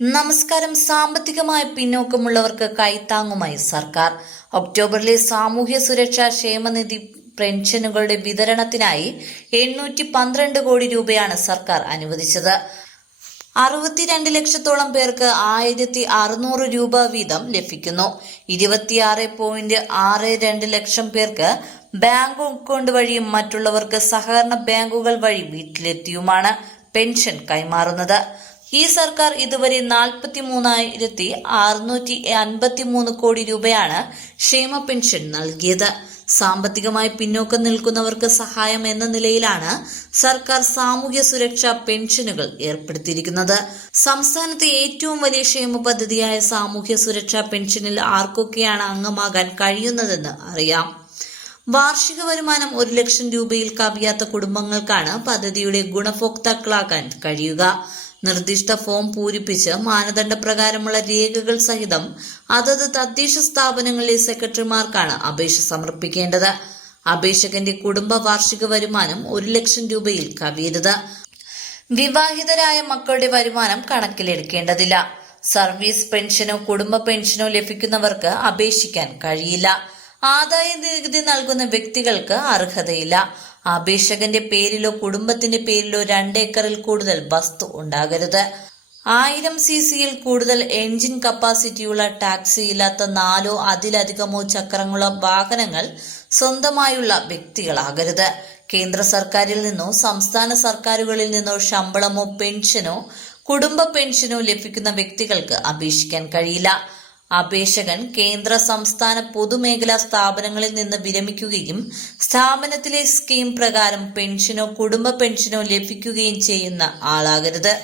നമസ്കാരം. സാമ്പത്തികമായി പിന്നോക്കമുള്ളവർക്ക് കൈത്താങ്ങുമായി സർക്കാർ. ഒക്ടോബറിലെ സാമൂഹ്യ സുരക്ഷാ ക്ഷേമനിധി പെൻഷനുകളുടെ വിതരണത്തിനായി എണ്ണൂറ്റി പന്ത്രണ്ട് കോടി രൂപയാണ് സർക്കാർ അനുവദിച്ചത്. അറുപത്തിരണ്ട് ലക്ഷത്തോളം പേർക്ക് ആയിരത്തി അറുന്നൂറ് രൂപ വീതം ലഭിക്കുന്നു. ഇരുപത്തിയാറ് പോയിന്റ് ആറ് രണ്ട് ലക്ഷം പേർക്ക് ബാങ്ക് അക്കൗണ്ട് വഴിയും മറ്റുള്ളവർക്ക് സഹകരണ ബാങ്കുകൾ വഴി വീട്ടിലെത്തിയുമാണ് പെൻഷൻ കൈമാറുന്നത്. ഈ സർക്കാർ ഇതുവരെ നാൽപ്പത്തി മൂന്നായിരത്തി അറുന്നൂറ്റി അൻപത്തി മൂന്ന് കോടി രൂപയാണ് ക്ഷേമ പെൻഷൻ നൽകിയത്. സാമ്പത്തികമായി പിന്നോക്കം നിൽക്കുന്നവർക്ക് സഹായം എന്ന നിലയിലാണ് സർക്കാർ സാമൂഹ്യ സുരക്ഷാ പെൻഷനുകൾ ഏർപ്പെടുത്തിയിരിക്കുന്നത്. സംസ്ഥാനത്തെ ഏറ്റവും വലിയ ക്ഷേമ പദ്ധതിയായ സാമൂഹ്യ സുരക്ഷാ പെൻഷനിൽ ആർക്കൊക്കെയാണ് അംഗമാകാൻ കഴിയുന്നതെന്ന് അറിയാം. വാർഷിക വരുമാനം ഒരു ലക്ഷം രൂപയിൽ കവിയാത്ത കുടുംബങ്ങൾക്കാണ് പദ്ധതിയുടെ ഗുണഭോക്താക്കളാകാൻ കഴിയുക. നിർദ്ദിഷ്ട ഫോം പൂരിപ്പിച്ച് മാനദണ്ഡപ്രകാരമുള്ള രേഖകൾ സഹിതം അതത് തദ്ദേശ സ്ഥാപനങ്ങളിലെ സെക്രട്ടറിമാർക്കാണ് അപേക്ഷ സമർപ്പിക്കേണ്ടത്. അപേക്ഷകന്റെ കുടുംബ വാർഷിക വരുമാനം ഒരു ലക്ഷം രൂപയിൽ കവിയരുത്. വിവാഹിതരായ മക്കളുടെ വരുമാനം കണക്കിലെടുക്കേണ്ടതില്ല. സർവീസ് പെൻഷനോ കുടുംബ പെൻഷനോ ലഭിക്കുന്നവർക്ക് അപേക്ഷിക്കാൻ കഴിയില്ല. ആദായ നികുതി നൽകുന്ന വ്യക്തികൾക്ക് അർഹതയില്ല. അപേക്ഷകന്റെ പേരിലോ കുടുംബത്തിന്റെ പേരിലോ രണ്ടേക്കറിൽ കൂടുതൽ വസ്തു ഉണ്ടാകരുത്. ആയിരം സി സിയിൽ കൂടുതൽ എഞ്ചിൻ കപ്പാസിറ്റിയുള്ള ടാക്സി ഇല്ലാത്ത നാലോ അതിലധികമോ ചക്രങ്ങളോ വാഹനങ്ങൾ സ്വന്തമായുള്ള വ്യക്തികളാകരുത്. കേന്ദ്ര സർക്കാരിൽ നിന്നോ സംസ്ഥാന സർക്കാരുകളിൽ നിന്നോ ശമ്പളമോ പെൻഷനോ കുടുംബ പെൻഷനോ ലഭിക്കുന്ന വ്യക്തികൾക്ക് അപേക്ഷിക്കാൻ കഴിയില്ല. അപേക്ഷകൻ കേന്ദ്ര സംസ്ഥാന പൊതുമേഖലാ സ്ഥാപനങ്ങളിൽ നിന്ന് വിരമിക്കുകയും സ്ഥാപനത്തിലെ സ്കീം പ്രകാരം പെൻഷനോ കുടുംബ പെൻഷനോ ലഭിക്കുകയും ചെയ്യുന്ന ആളാകരുത്.